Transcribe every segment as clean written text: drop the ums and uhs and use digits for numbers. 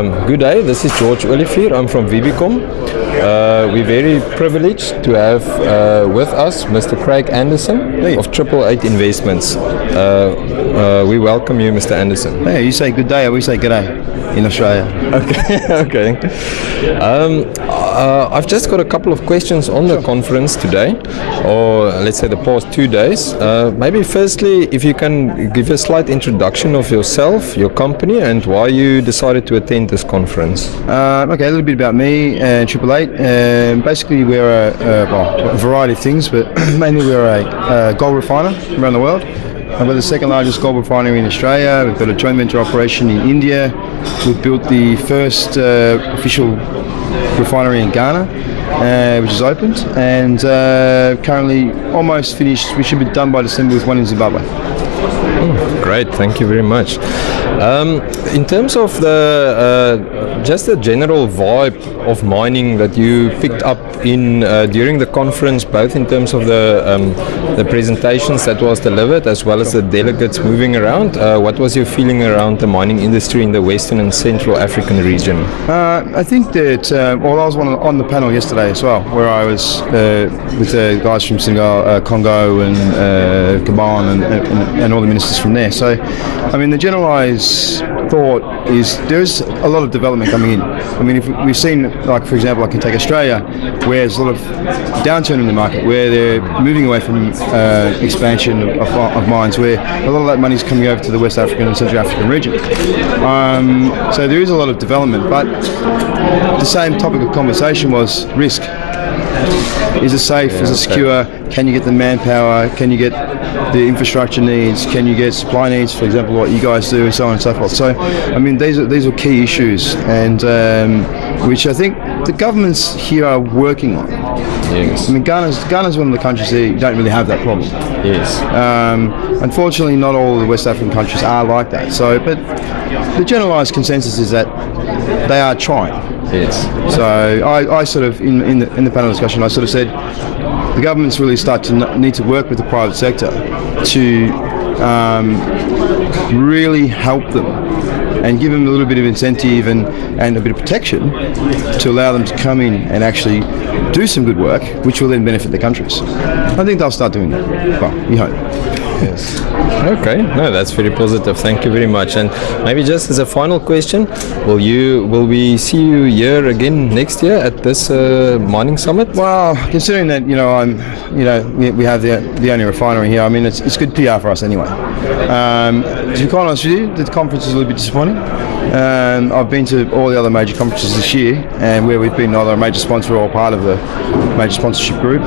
Good day, this is George Olivier. I'm from VBKom. We're very privileged to have with us Mr. Craig Anderson of 888 Investments. We welcome you, Mr. Anderson. Hey, you say good day, we say good day in Australia. Okay. I've just got a couple of questions on the conference today, or let's say the past 2 days. Maybe firstly, if you can give a slight introduction of yourself, your company, and why you decided to attend this conference. Okay, a little bit about me and 888. Basically, we're a variety of things, but mainly we're a gold refiner around the world. We're the second largest gold refinery in Australia. We've got a joint venture operation in India. We've built the first official refinery in Ghana, which is opened, and currently almost finished. We should be done by December with one in Zimbabwe. Great, thank you very much. In terms of the just the general vibe of mining that you picked up in during the conference, both in terms of the presentations that was delivered as well as the delegates moving around, what was your feeling around the mining industry in the Western and Central African region? I think that, well, I was on the panel yesterday as well, where I was with the guys from Senegal, Congo and Gabon and all the ministers from there. So, I mean, the generalised thought is there's a lot of development coming in. I mean, if we've seen, like, for example, I can take Australia, where there's a lot of downturn in the market, where they're moving away from expansion of mines, where a lot of that money is coming over to the West African and Central African region. So there is a lot of development, but the same topic of conversation was risk. Is it safe? Is it secure? Can you get the manpower? Can you get the infrastructure needs? Can you get supply needs, for example, what you guys do, and so on and so forth? So, I mean, these are key issues, and which I think the governments here are working on. Yes. I mean, Ghana's one of the countries that you don't really have that problem. Yes. Unfortunately, not all of the West African countries are like that. So, but the generalised consensus is that they are trying. Yes. So I sort of, in the panel discussion, I sort of said the governments really start to need to work with the private sector to really help them and give them a little bit of incentive and a bit of protection to allow them to come in and actually do some good work, which will then benefit the countries. I think they'll start doing that. Well, we hope. Yes. Okay. No, that's very positive. Thank you very much. And maybe just as a final question, will we see you here again next year at this mining summit? Well, considering that we have the only refinery here, I mean it's good PR for us anyway. To be quite honest with you, the conference is a little bit disappointing. I've been to all the other major conferences this year, and where we've been either a major sponsor or part of the major sponsorship group,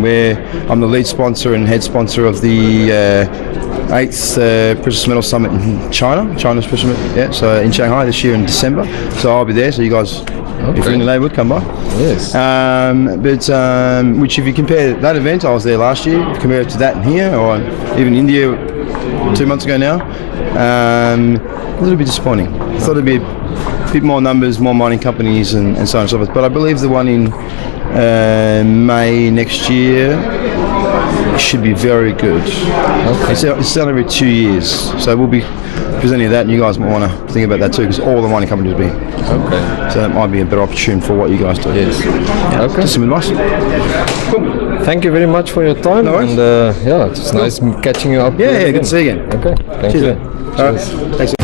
where I'm the lead sponsor and head sponsor of the 8th Precious Metal Summit in China's Precious Metal, yeah, so in Shanghai this year in December. So I'll be there, so you guys, if you're in the neighbourhood, come by. Yes. Which if you compare that event, I was there last year, compare it to that in here, or even India 2 months ago now, a little bit disappointing. I thought it'd be a bit more numbers, more mining companies and so on and so forth, but I believe the one in May next year should be very good. Okay. It's done every 2 years, so we'll be presenting that, and you guys might want to think about that too, because all the mining companies will be. Okay. So that might be a better opportunity for what you guys do. Yes. Yeah. Okay. Just some advice. Cool. Thank you very much for your time. No worries. And yeah, it's nice catching you up. Yeah, good to see you again. Okay. Thank you. All right. Thanks.